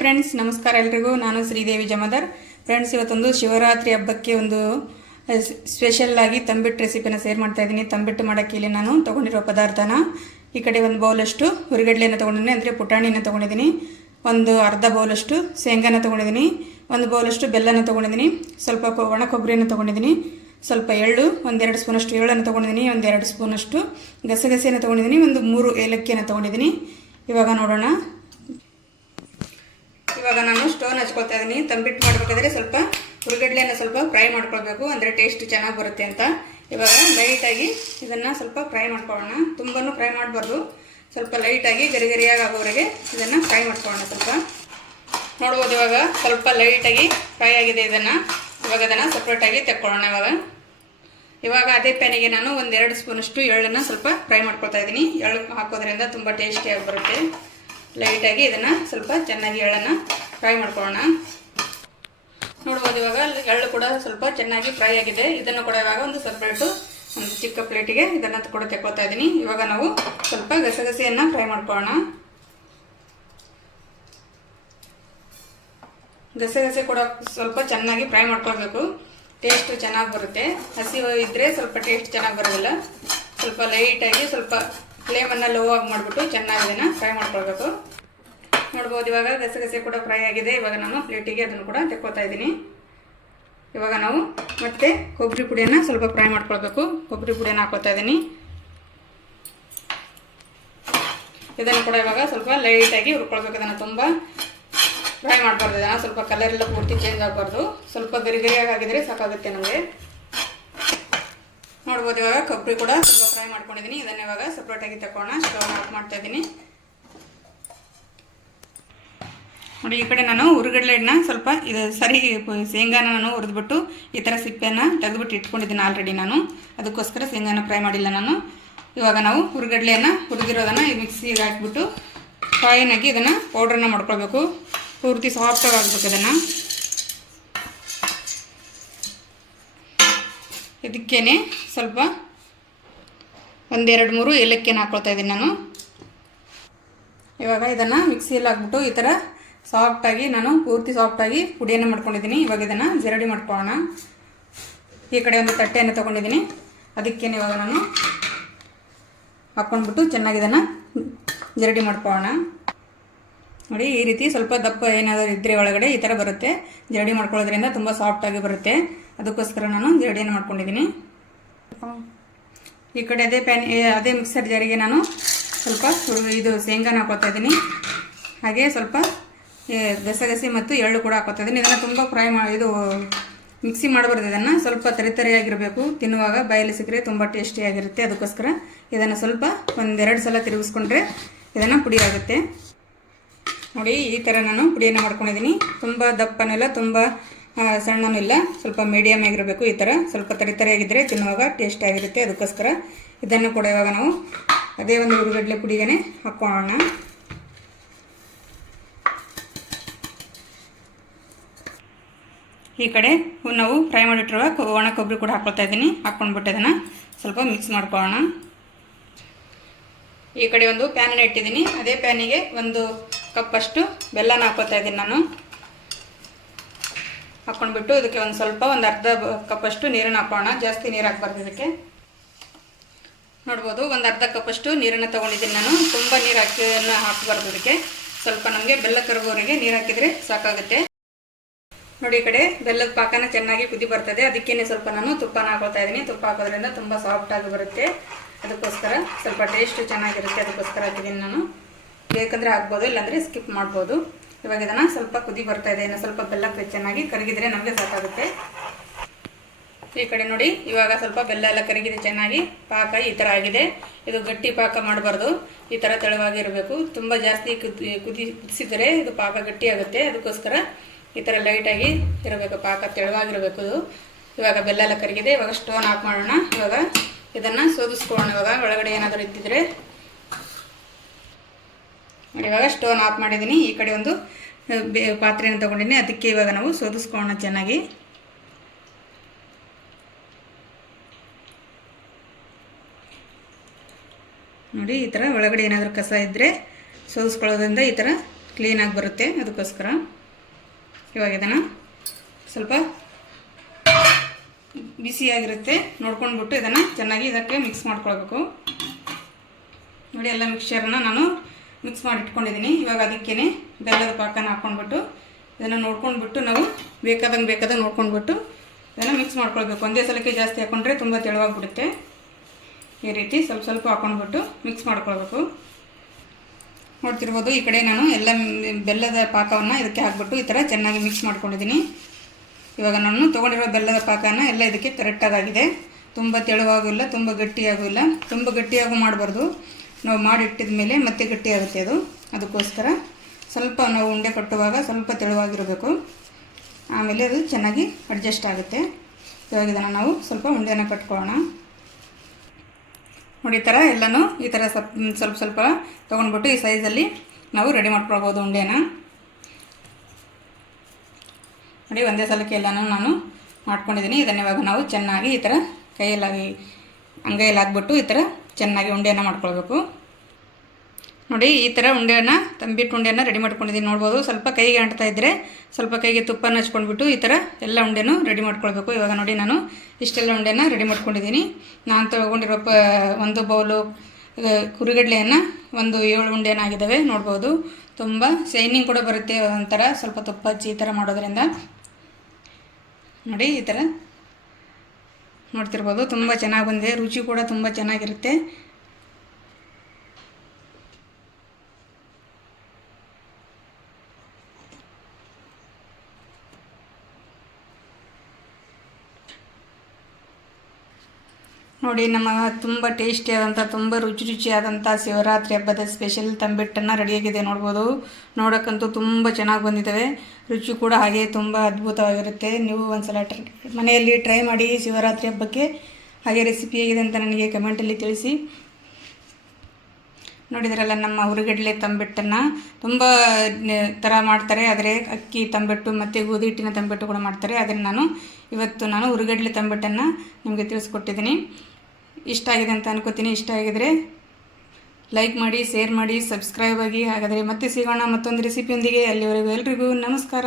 Friends, ನಮಸ್ಕಾರ ಎಲ್ರಿಗೂ. ನಾನು ಶ್ರೀದೇವಿ ಜಮದರ್. ಫ್ರೆಂಡ್ಸ್, ಇವತ್ತೊಂದು ಶಿವರಾತ್ರಿ ಹಬ್ಬಕ್ಕೆ ಒಂದು ಸ್ಪೆಷಲ್ ಆಗಿ ತಂಬಿಟ್ಟು ರೆಸಿಪಿನ ಶೇರ್ ಮಾಡ್ತಾ ಇದ್ದೀನಿ. ತಂಬಿಟ್ಟು ಮಾಡೋಕ್ಕೆ ಇಲ್ಲಿ ನಾನು ತೊಗೊಂಡಿರೋ ಪದಾರ್ಥನ ಈ ಕಡೆ ಒಂದು ಬೌಲಷ್ಟು ಹುರಿಗಡ್ಲೆಯನ್ನು ತೊಗೊಂಡಿದ್ದೀನಿ, ಅಂದರೆ ಪುಟಾಣಿನ ತೊಗೊಂಡಿದ್ದೀನಿ. ಒಂದು ಅರ್ಧ ಬೌಲಷ್ಟು ಶೇಂಗಾನ ತೊಗೊಂಡಿದ್ದೀನಿ, ಒಂದು ಬೌಲಷ್ಟು ಬೆಲ್ಲನ ತೊಗೊಂಡಿದ್ದೀನಿ, ಸ್ವಲ್ಪ ಒಣ ಕೊಬ್ಬರಿಯನ್ನು ತೊಗೊಂಡಿದ್ದೀನಿ, ಸ್ವಲ್ಪ ಎಳ್ಳು, ಒಂದೆರಡು ಸ್ಪೂನಷ್ಟು ಎಳ್ಳನ್ನು ತೊಗೊಂಡಿದ್ದೀನಿ, ಒಂದೆರಡು ಸ್ಪೂನಷ್ಟು ಗಸಗಸೆಯನ್ನು ತೊಗೊಂಡಿದ್ದೀನಿ, ಒಂದು 3 ಏಲಕ್ಕಿಯನ್ನು ತೊಗೊಂಡಿದ್ದೀನಿ. ಇವಾಗ ನೋಡೋಣ. ಇವಾಗ ನಾನು ಸ್ಟೋನ್ ಹಚ್ಕೊಳ್ತಾ ಇದ್ದೀನಿ. ತಂಬಿಟ್ಟು ಮಾಡಬೇಕಾದ್ರೆ ಸ್ವಲ್ಪ ಹುರಿಗಡ್ಲೆಯನ್ನು ಸ್ವಲ್ಪ ಫ್ರೈ ಮಾಡ್ಕೊಳ್ಬೇಕು, ಅಂದರೆ ಟೇಸ್ಟ್ ಚೆನ್ನಾಗಿ ಬರುತ್ತೆ ಅಂತ. ಇವಾಗ ಲೈಟಾಗಿ ಇದನ್ನು ಸ್ವಲ್ಪ ಫ್ರೈ ಮಾಡ್ಕೊಳ್ಳೋಣ. ತುಂಬಾ ಫ್ರೈ ಮಾಡಬಾರ್ದು, ಸ್ವಲ್ಪ ಲೈಟಾಗಿ ಗರಿಗರಿಯಾಗಿ ಆಗೋವರೆಗೆ ಇದನ್ನು ಫ್ರೈ ಮಾಡ್ಕೊಳ್ಳೋಣ. ಸ್ವಲ್ಪ ನೋಡ್ಬೋದು, ಇವಾಗ ಸ್ವಲ್ಪ ಲೈಟಾಗಿ ಫ್ರೈ ಆಗಿದೆ. ಇವಾಗ ಅದನ್ನು ಸಪ್ರೇಟಾಗಿ ತೆಕ್ಕೊಳ್ಳೋಣ. ಇವಾಗ ಅದೇ ಪ್ಯಾನಿಗೆ ನಾನು 1-2 ಸ್ಪೂನಷ್ಟು ಎಳ್ಳನ್ನು ಸ್ವಲ್ಪ ಫ್ರೈ ಮಾಡ್ಕೊಳ್ತಾ ಇದ್ದೀನಿ. ಎಳ್ಳು ಹಾಕೋದ್ರಿಂದ ತುಂಬ ಟೇಸ್ಟಿಯಾಗಿ ಬರುತ್ತೆ. ಲೈಟಾಗಿ ಇದನ್ನು ಸ್ವಲ್ಪ ಚೆನ್ನಾಗಿ ಎಳ್ಳನ್ನು ಫ್ರೈ ಮಾಡ್ಕೊಳ್ಳೋಣ. ನೋಡ್ಬೋದು, ಇವಾಗ ಎಳ್ಳು ಕೂಡ ಸ್ವಲ್ಪ ಚೆನ್ನಾಗಿ ಫ್ರೈ ಆಗಿದೆ. ಇದನ್ನು ಕೂಡ ಇವಾಗ ಒಂದು ಚಿಕ್ಕ ಪ್ಲೇಟಿಗೆ ಇದನ್ನು ಕೂಡ ತೆಕ್ಕೊಳ್ತಾ ಇದ್ದೀನಿ. ಇವಾಗ ನಾವು ಸ್ವಲ್ಪ ಗಸಗಸೆಯನ್ನು ಫ್ರೈ ಮಾಡ್ಕೊಳ್ಳೋಣ. ಗಸಗಸೆ ಕೂಡ ಸ್ವಲ್ಪ ಚೆನ್ನಾಗಿ ಫ್ರೈ ಮಾಡ್ಕೊಳ್ಬೇಕು, ಟೇಸ್ಟ್ ಚೆನ್ನಾಗಿ ಬರುತ್ತೆ. ಹಸಿ ಇದ್ದರೆ ಸ್ವಲ್ಪ ಟೇಸ್ಟ್ ಚೆನ್ನಾಗಿ ಬರೋದಿಲ್ಲ. ಸ್ವಲ್ಪ ಲೈಟಾಗಿ ಸ್ವಲ್ಪ ಫ್ಲೇಮನ್ನು ಲೋ ಆಗಿ ಮಾಡಿಬಿಟ್ಟು ಚೆನ್ನಾಗಿ ಇದನ್ನು ಫ್ರೈ ಮಾಡ್ಕೊಳ್ಬೇಕು. ನೋಡ್ಬೋದು, ಇವಾಗ ಗಸಗಸೆ ಕೂಡ ಫ್ರೈ ಆಗಿದೆ. ಇವಾಗ ನಾನು ಪ್ಲೇಟಿಗೆ ಅದನ್ನು ಕೂಡ ತೆಕ್ಕೋತಾ ಇದ್ದೀನಿ. ಇವಾಗ ನಾವು ಮತ್ತೆ ಕೊಬ್ಬರಿ ಪುಡಿಯನ್ನು ಸ್ವಲ್ಪ ಫ್ರೈ ಮಾಡ್ಕೊಳ್ಬೇಕು. ಕೊಬ್ಬರಿ ಪುಡಿಯನ್ನು ಹಾಕೋತಾ ಇದ್ದೀನಿ. ಇದನ್ನು ಕೂಡ ಇವಾಗ ಸ್ವಲ್ಪ ಲೈಟಾಗಿ ಹುರ್ಕೊಳ್ಬೇಕು. ಇದನ್ನು ತುಂಬ ಫ್ರೈ ಮಾಡಬಾರ್ದು. ಇದನ್ನು ಸ್ವಲ್ಪ ಕಲರ್ ಎಲ್ಲ ಪೂರ್ತಿ ಚೇಂಜ್ ಆಗಬಾರ್ದು, ಸ್ವಲ್ಪ ಗರಿಗರಿಯಾಗಿ ಆಗಿದ್ರೆ ಸಾಕಾಗುತ್ತೆ ನಮಗೆ. ನೋಡ್ಬೋದು, ಇವಾಗ ಕೊಬ್ಬರಿ ಕೂಡ ಸ್ವಲ್ಪ ಫ್ರೈ ಮಾಡ್ಕೊಂಡಿದ್ದೀನಿ. ಇದನ್ನು ಇವಾಗ ಸಪ್ರೇಟಾಗಿ ತಗೊಳ್ಳೋಣ. ಸ್ಟವ್ ಆಫ್ ಮಾಡ್ತಾ ಇದ್ದೀನಿ. ನೋಡಿ, ಈ ಕಡೆ ನಾನು ಹುರಿಗಡ್ಲೆನ ಸ್ವಲ್ಪ ಶೇಂಗಾನ ನಾನು ಹುರಿದ್ಬಿಟ್ಟು ಈ ಥರ ಸಿಪ್ಪೆಯನ್ನು ತೆಗೆದುಬಿಟ್ಟು ಇಟ್ಕೊಂಡಿದ್ದೀನಿ ಆಲ್ರೆಡಿ ನಾನು. ಅದಕ್ಕೋಸ್ಕರ ಶೇಂಗಾನ ಫ್ರೈ ಮಾಡಿಲ್ಲ ನಾನು. ಇವಾಗ ನಾವು ಹುರಿಗಡ್ಲೆಯನ್ನು ಹುರಿದಿರೋದನ್ನು ಮಿಕ್ಸಿಗೆ ಹಾಕಿಬಿಟ್ಟು ಫೈನಾಗಿ ಇದನ್ನು ಪೌಡ್ರನ್ನ ಮಾಡ್ಕೊಳ್ಬೇಕು. ಪೂರ್ತಿ ಸಾಫ್ಟಾಗಿ ಆಗಬೇಕು. ಇದನ್ನು ಇದಕ್ಕೇನೆ ಸ್ವಲ್ಪ 1-2-3 ಏಲಕ್ಕಿಯನ್ನು ಹಾಕ್ಕೊಳ್ತಾ ಇದ್ದೀನಿ ನಾನು. ಇವಾಗ ಇದನ್ನು ಮಿಕ್ಸಿಯಲ್ಲಿ ಹಾಕ್ಬಿಟ್ಟು ಈ ಥರ ಸಾಫ್ಟಾಗಿ ನಾನು ಪೂರ್ತಿ ಸಾಫ್ಟಾಗಿ ಪುಡಿಯನ್ನು ಮಾಡ್ಕೊಂಡಿದ್ದೀನಿ. ಇವಾಗ ಇದನ್ನು ಜರಡಿ ಮಾಡ್ಕೊಳ್ಳೋಣ. ಈ ಕಡೆ ಒಂದು ತಟ್ಟೆಯನ್ನು ತೊಗೊಂಡಿದ್ದೀನಿ. ಅದಕ್ಕೇನೆ ಇವಾಗ ನಾನು ಹಾಕ್ಕೊಂಡ್ಬಿಟ್ಟು ಚೆನ್ನಾಗಿ ಇದನ್ನು ಜರಡಿ ಮಾಡ್ಕೊಳ್ಳೋಣ. ನೋಡಿ, ಈ ರೀತಿ ಸ್ವಲ್ಪ ದಪ್ಪ ಏನಾದರೂ ಇದ್ದರೆ ಒಳಗಡೆ ಈ ಥರ ಬರುತ್ತೆ. ಜರಡಿ ಮಾಡ್ಕೊಳ್ಳೋದ್ರಿಂದ ತುಂಬ ಸಾಫ್ಟಾಗಿ ಬರುತ್ತೆ. ಅದಕ್ಕೋಸ್ಕರ ನಾನು ಜರಡಿಯನ್ನು ಮಾಡ್ಕೊಂಡಿದ್ದೀನಿ. ಈ ಕಡೆ ಅದೇ ಮಿಕ್ಸರ್ ಜಾರಿಗೆ ನಾನು ಸ್ವಲ್ಪ ಶೇಂಗಾನ ಹಾಕೋತಾ ಇದ್ದೀನಿ. ಹಾಗೆ ಸ್ವಲ್ಪ ಗಸಗಸೆ ಮತ್ತು ಎಳ್ಳು ಕೂಡ ಹಾಕೋತಾ ಇದ್ದೀನಿ. ಇದನ್ನು ತುಂಬ ಮಿಕ್ಸಿ ಮಾಡಬಾರ್ದು. ಇದನ್ನು ಸ್ವಲ್ಪ ತರಿತರಿಯಾಗಿರಬೇಕು. ತಿನ್ನುವಾಗ ಬಾಯಲ್ಲಿ ಸಿಕ್ಕರೆ ತುಂಬ ಟೇಸ್ಟಿಯಾಗಿರುತ್ತೆ. ಅದಕ್ಕೋಸ್ಕರ ಇದನ್ನು ಸ್ವಲ್ಪ 1-2 ಸಲ ತಿರುಗಿಸ್ಕೊಂಡ್ರೆ ಇದನ್ನು ಪುಡಿ ಆಗುತ್ತೆ. ನೋಡಿ, ಈ ಥರ ನಾನು ಪುಡಿಯನ್ನು ಮಾಡ್ಕೊಂಡಿದ್ದೀನಿ. ತುಂಬ ದಪ್ಪನೂ ಇಲ್ಲ, ತುಂಬ ಸಣ್ಣನೂ ಇಲ್ಲ, ಸ್ವಲ್ಪ ಮೀಡಿಯಮ್ ಆಗಿರಬೇಕು. ಈ ಥರ ಸ್ವಲ್ಪ ತರಿತರಿಯಾಗಿದ್ದರೆ ತಿನ್ನುವಾಗ ಟೇಸ್ಟಿಯಾಗಿರುತ್ತೆ. ಅದಕ್ಕೋಸ್ಕರ ಇದನ್ನು ಕೂಡ ಇವಾಗ ನಾವು ಅದೇ ಒಂದು ಹುರಿಗಡ್ಲೆ ಪುಡಿಗೆ ಹಾಕ್ಕೊಳ್ಳೋಣ. ಈ ಕಡೆ ನಾವು ಫ್ರೈ ಮಾಡಿಟ್ಟಿರುವ ಒಣ ಕೊಬ್ಬರಿ ಕೂಡ ಹಾಕ್ಕೊಳ್ತಾ ಇದ್ದೀನಿ. ಹಾಕ್ಕೊಂಡ್ಬಿಟ್ಟು ಇದನ್ನು ಸ್ವಲ್ಪ ಮಿಕ್ಸ್ ಮಾಡ್ಕೊಳ್ಳೋಣ. ಈ ಕಡೆ ಒಂದು ಪ್ಯಾನನ್ನು ಇಟ್ಟಿದ್ದೀನಿ. ಅದೇ ಪ್ಯಾನಿಗೆ 1 ಕಪ್ಪಷ್ಟು ಬೆಲ್ಲನ ಹಾಕ್ಕೊಳ್ತಾ ಇದ್ದೀನಿ ನಾನು. ಹಾಕ್ಕೊಂಡ್ಬಿಟ್ಟು ಇದಕ್ಕೆ ಒಂದು ಅರ್ಧ ಕಪ್ಪಷ್ಟು ನೀರನ್ನು ಹಾಕೋಣ. ಜಾಸ್ತಿ ನೀರು ಹಾಕಬಾರ್ದು ಇದಕ್ಕೆ. ನೋಡ್ಬೋದು, ಒಂದು ಅರ್ಧ ಕಪ್ಪಷ್ಟು ನೀರನ್ನು ತೊಗೊಂಡಿದ್ದೀನಿ ನಾನು. ತುಂಬ ನೀರು ಹಾಕಬಾರ್ದು ಇದಕ್ಕೆ. ಸ್ವಲ್ಪ ನಮಗೆ ಬೆಲ್ಲ ಕರಗೋವರೆಗೆ ನೀರು ಹಾಕಿದರೆ ಸಾಕಾಗುತ್ತೆ. ನೋಡಿ, ಈ ಕಡೆ ಬೆಲ್ಲದ ಪಾಕನ ಚೆನ್ನಾಗಿ ಕುದಿ ಬರ್ತದೆ. ಅದಕ್ಕೇನೆ ಸ್ವಲ್ಪ ನಾನು ತುಪ್ಪನ ಹಾಕೋತಾ ಇದ್ದೀನಿ. ತುಪ್ಪ ಹಾಕೋದ್ರಿಂದ ತುಂಬ ಸಾಫ್ಟಾಗಿ ಬರುತ್ತೆ. ಅದಕ್ಕೋಸ್ಕರ ಸ್ವಲ್ಪ ಟೇಸ್ಟ್ ಚೆನ್ನಾಗಿರುತ್ತೆ. ಅದಕ್ಕೋಸ್ಕರ ಹಾಕಿದ್ದೀನಿ ನಾನು. ಬೇಕಂದರೆ ಹಾಕ್ಬೋದು, ಇಲ್ಲಾಂದರೆ ಸ್ಕಿಪ್ ಮಾಡ್ಬೋದು. ಇವಾಗ ಇದನ್ನು ಸ್ವಲ್ಪ ಕುದಿ ಬರ್ತಾ ಇದೆ. ಇನ್ನು ಸ್ವಲ್ಪ ಬೆಲ್ಲ ಚೆನ್ನಾಗಿ ಕರಗಿದ್ರೆ ನಮಗೆ ಸಾಕಾಗುತ್ತೆ. ಈ ಕಡೆ ನೋಡಿ, ಇವಾಗ ಸ್ವಲ್ಪ ಬೆಲ್ಲ ಎಲ್ಲ ಕರಗಿದೆ ಚೆನ್ನಾಗಿ. ಪಾಕ ಈ ಥರ ಆಗಿದೆ. ಇದು ಗಟ್ಟಿ ಪಾಕ ಮಾಡಬಾರ್ದು, ಈ ಥರ ತೆಳುವಾಗಿರಬೇಕು. ತುಂಬ ಜಾಸ್ತಿ ಕುದಿಸಿದರೆ ಇದು ಪಾಕ ಗಟ್ಟಿ ಆಗುತ್ತೆ. ಅದಕ್ಕೋಸ್ಕರ ಈ ಥರ ಲೈಟಾಗಿ ಇರಬೇಕು, ಪಾಕ ತೆಳುವಾಗಿರಬೇಕು ಇದು. ಇವಾಗ ಬೆಲ್ಲ ಎಲ್ಲ ಕರಗಿದೆ. ಇವಾಗ ಸ್ಟೋನ್ ಆಫ್ ಮಾಡೋಣ. ಇವಾಗ ಇದನ್ನು ಸೋದಿಸ್ಕೊಳ್ಳೋಣ. ಇವಾಗ ಒಳಗಡೆ ಏನಾದರೂ ಇದ್ದಿದ್ರೆ ಇವಾಗ ಸ್ಟೋನ್ ಆಫ್ ಮಾಡಿದ್ದೀನಿ. ಈ ಕಡೆ ಒಂದು ಪಾತ್ರೆಯನ್ನು ತೊಗೊಂಡಿದ್ದೀನಿ. ಅದಕ್ಕೆ ಇವಾಗ ನಾವು ಸೋದಿಸ್ಕೊಳ್ಳೋಣ ಚೆನ್ನಾಗಿ. ನೋಡಿ, ಈ ಥರ ಒಳಗಡೆ ಏನಾದರೂ ಕಸ ಇದ್ದರೆ ಸೋದಿಸ್ಕೊಳ್ಳೋದ್ರಿಂದ ಈ ಥರ ಕ್ಲೀನಾಗಿ ಬರುತ್ತೆ. ಅದಕ್ಕೋಸ್ಕರ ಇವಾಗ ಇದನ್ನು ಸ್ವಲ್ಪ ಬಿಸಿಯಾಗಿರುತ್ತೆ ನೋಡ್ಕೊಂಡ್ಬಿಟ್ಟು ಇದನ್ನು ಚೆನ್ನಾಗಿ ಇದಕ್ಕೆ ಮಿಕ್ಸ್ ಮಾಡ್ಕೊಳ್ಬೇಕು. ನೋಡಿ ಎಲ್ಲ ಮಿಕ್ಸ್ಚರನ್ನ ನಾನು ಮಿಕ್ಸ್ ಮಾಡಿ ಇಟ್ಕೊಂಡಿದ್ದೀನಿ. ಇವಾಗ ಅದಕ್ಕೇ ಬೆಲ್ಲದ ಪಾಕನ ಹಾಕ್ಕೊಂಡ್ಬಿಟ್ಟು ಇದನ್ನು ನೋಡ್ಕೊಂಡ್ಬಿಟ್ಟು ನಾವು ಬೇಕಾದಂಗೆ ನೋಡ್ಕೊಂಡ್ಬಿಟ್ಟು ಇದನ್ನು ಮಿಕ್ಸ್ ಮಾಡ್ಕೊಳ್ಬೇಕು. ಒಂದೇ ಸಲಕ್ಕೆ ಜಾಸ್ತಿ ಹಾಕ್ಕೊಂಡ್ರೆ ತುಂಬ ತೆಳುವಾಗಿಬಿಡುತ್ತೆ. ಈ ರೀತಿ ಸ್ವಲ್ಪ ಸ್ವಲ್ಪ ಹಾಕ್ಕೊಂಡ್ಬಿಟ್ಟು ಮಿಕ್ಸ್ ಮಾಡ್ಕೊಳ್ಬೇಕು. ನೋಡ್ತಿರ್ಬೋದು ಈ ಕಡೆ ನಾನು ಎಲ್ಲ ಬೆಲ್ಲದ ಪಾಕವನ್ನು ಇದಕ್ಕೆ ಹಾಕ್ಬಿಟ್ಟು ಈ ಥರ ಚೆನ್ನಾಗಿ ಮಿಕ್ಸ್ ಮಾಡ್ಕೊಂಡಿದ್ದೀನಿ. ಇವಾಗ ನಾನು ತೊಗೊಂಡಿರೋ ಬೆಲ್ಲದ ಪಾಕನ ಎಲ್ಲ ಇದಕ್ಕೆ ಕರೆಕ್ಟಾಗಿದೆ. ತುಂಬ ತೆಳುವಾಗೂ ತುಂಬ ಗಟ್ಟಿಯಾಗೂ ಇಲ್ಲ, ತುಂಬ ಗಟ್ಟಿಯಾಗೂ ಮಾಡಬಾರ್ದು. ನಾವು ಮಾಡಿಟ್ಟಿದ ಮೇಲೆ ಮತ್ತೆ ಗಟ್ಟಿಯಾಗುತ್ತೆ ಅದು. ಅದಕ್ಕೋಸ್ಕರ ಸ್ವಲ್ಪ ನಾವು ಉಂಡೆ ಕಟ್ಟುವಾಗ ಸ್ವಲ್ಪ ತೆಳುವಾಗಿರಬೇಕು, ಆಮೇಲೆ ಅದು ಚೆನ್ನಾಗಿ ಅಡ್ಜಸ್ಟ್ ಆಗುತ್ತೆ. ಇವಾಗ ಇದನ್ನು ನಾವು ಸ್ವಲ್ಪ ಉಂಡೆನ ಕಟ್ಕೊಳ್ಳೋಣ. ನೋಡಿ ಈ ಥರ ಎಲ್ಲನೂ ಈ ಥರ ಸ್ವಲ್ಪ ತೊಗೊಂಡ್ಬಿಟ್ಟು ಈ ಸೈಜಲ್ಲಿ ನಾವು ರೆಡಿ ಮಾಡ್ಕೊಳ್ಬೋದು ಉಂಡೆನ. ನೋಡಿ ಒಂದೇ ಸಲಕ್ಕೆ ಎಲ್ಲನೂ ನಾನು ಮಾಡ್ಕೊಂಡಿದ್ದೀನಿ. ಇದನ್ನು ಇವಾಗ ನಾವು ಚೆನ್ನಾಗಿ ಈ ಥರ ಅಂಗೈಯಲ್ಲಿ ಹಾಕ್ಬಿಟ್ಟು ಈ ಥರ ಚೆನ್ನಾಗಿ ಉಂಡೆಯನ್ನು ಮಾಡ್ಕೊಳ್ಬೇಕು. ನೋಡಿ ಈ ಥರ ಉಂಡೆಯನ್ನು ತಂಬಿಟ್ಟು ಉಂಡೆಯನ್ನು ರೆಡಿ ಮಾಡ್ಕೊಂಡಿದ್ದೀನಿ. ನೋಡ್ಬೋದು ಸ್ವಲ್ಪ ಕೈಗೆ ಅಂಟ್ತಾ ಇದ್ದರೆ ಸ್ವಲ್ಪ ಕೈಗೆ ತುಪ್ಪನ ಹಚ್ಕೊಂಡ್ಬಿಟ್ಟು ಈ ಥರ ಎಲ್ಲ ಉಂಡೆನೂ ರೆಡಿ ಮಾಡ್ಕೊಳ್ಬೇಕು. ಇವಾಗ ನೋಡಿ ನಾನು ಇಷ್ಟೆಲ್ಲ ಉಂಡೆನ ರೆಡಿ ಮಾಡ್ಕೊಂಡಿದ್ದೀನಿ. ನಾನು ತೊಗೊಂಡಿರೋ ಒಂದು ಬೌಲು ಹುರಿಗಡ್ಲೆಯನ್ನು ಒಂದು 7 ಉಂಡೆನಾಗಿದ್ದಾವೆ. ನೋಡ್ಬೋದು ತುಂಬ ಶೈನಿಂಗ್ ಕೂಡ ಬರುತ್ತೆ ಒಂಥರ ಸ್ವಲ್ಪ ತುಪ್ಪ ಹಚ್ಚಿ ಈ ಥರ ಮಾಡೋದ್ರಿಂದ. ನೋಡಿ ಈ ಥರ ನೋಡ್ತಿರ್ಬೋದು ತುಂಬ ಚೆನ್ನಾಗಿ ಬಂದಿದೆ, ರುಚಿ ಕೂಡ ತುಂಬ ಚೆನ್ನಾಗಿರುತ್ತೆ. ನೋಡಿ ನಮ್ಮ ತುಂಬ ಟೇಸ್ಟಿಯಾದಂಥ ತುಂಬ ರುಚಿಯಾದಂಥ ಶಿವರಾತ್ರಿ ಹಬ್ಬದ ಸ್ಪೆಷಲ್ ತಂಬಿಟ್ಟನ್ನು ರೆಡಿಯಾಗಿದೆ. ನೋಡ್ಬೋದು ನೋಡೋಕ್ಕಂತೂ ತುಂಬ ಚೆನ್ನಾಗಿ ಬಂದಿದ್ದಾವೆ, ರುಚಿ ಕೂಡ ಹಾಗೆ ತುಂಬ ಅದ್ಭುತವಾಗಿರುತ್ತೆ. ನೀವು ಒಂದ್ಸಲ ಮನೆಯಲ್ಲಿ ಟ್ರೈ ಮಾಡಿ ಶಿವರಾತ್ರಿ ಹಬ್ಬಕ್ಕೆ. ಹಾಗೆ ರೆಸಿಪಿ ಹೇಗಿದೆ ಅಂತ ನನಗೆ ಕಮೆಂಟಲ್ಲಿ ತಿಳಿಸಿ. ನೋಡಿದ್ರಲ್ಲ ನಮ್ಮ ಹುರಿಗಡ್ಲೆ ತಂಬಿಟ್ಟನ್ನು ತುಂಬ ಥರ ಮಾಡ್ತಾರೆ, ಆದರೆ ಅಕ್ಕಿ ತಂಬಿಟ್ಟು ಮತ್ತು ಗೋಧಿ ಹಿಟ್ಟಿನ ತಂಬಿಟ್ಟು ಕೂಡ ಮಾಡ್ತಾರೆ. ಅದನ್ನು ನಾನು ಹುರಿಗಡ್ಲೆ ತಂಬಿಟ್ಟನ್ನು ನಿಮಗೆ ತಿಳಿಸ್ಕೊಟ್ಟಿದ್ದೀನಿ. ಇಷ್ಟ ಆಗಿದೆ ಅಂತ ಅನ್ಕೋತೀನಿ. ಇಷ್ಟ ಆಗಿದರೆ ಲೈಕ್ ಮಾಡಿ, ಶೇರ್ ಮಾಡಿ, ಸಬ್ಸ್ಕ್ರೈಬ್ ಆಗಿ. ಹಾಗಾದರೆ ಮತ್ತೆ ಸಿಗೋಣ ಮತ್ತೊಂದು ರೆಸಿಪಿಯೊಂದಿಗೆ. ಅಲ್ಲಿವರೆಗೂ ಎಲ್ರಿಗೂ ನಮಸ್ಕಾರ.